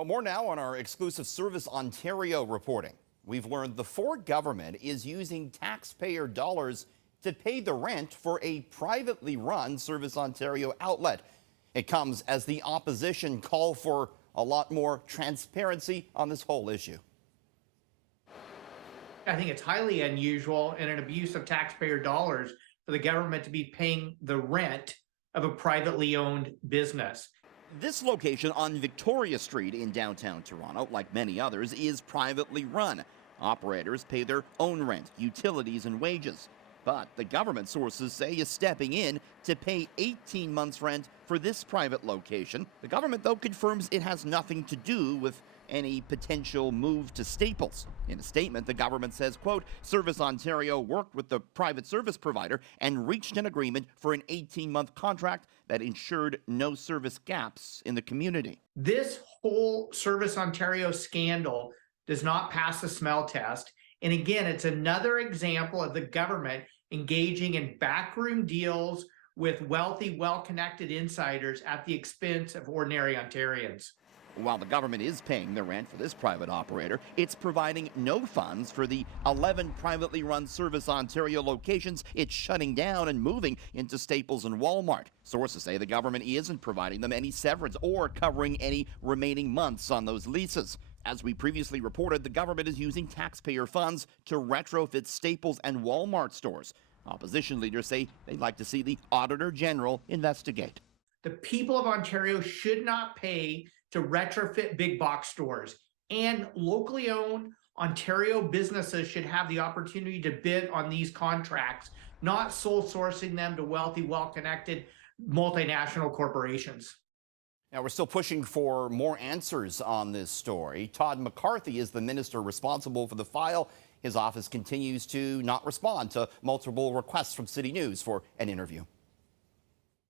Well, more now on our exclusive Service Ontario reporting. We've learned the Ford government is using taxpayer dollars to pay the rent for a privately run Service Ontario outlet. It comes as the opposition call for a lot more transparency on this whole issue. I think it's highly unusual and an abuse of taxpayer dollars for the government to be paying the rent of a privately owned business. This location on Victoria Street in downtown Toronto, like many others, is privately run. Operators pay their own rent, utilities, and wages. But the government, sources say, is stepping in to pay 18 months' rent for this private location. The government, though, confirms it has nothing to do with any potential move to Staples. In a statement, the government says, quote, Service Ontario worked with the private service provider and reached an agreement for an 18-month contract that ensured no service gaps in the community. This whole Service Ontario scandal does not pass the smell test. And again, it's another example of the government engaging in backroom deals with wealthy, well-connected insiders at the expense of ordinary Ontarians. While the government is paying the rent for this private operator, it's providing no funds for the 11 privately run Service Ontario locations it's shutting down and moving into Staples and Walmart. Sources say the government isn't providing them any severance or covering any remaining months on those leases. As we previously reported, the government is using taxpayer funds to retrofit Staples and Walmart stores. Opposition leaders say they'd like to see the Auditor General investigate. The people of Ontario should not pay to retrofit big box stores, and locally owned Ontario businesses should have the opportunity to bid on these contracts, not sole sourcing them to wealthy, well-connected multinational corporations. Now, we're still pushing for more answers on this story. Todd McCarthy is the minister responsible for the file. His office continues to not respond to multiple requests from CityNews for an interview.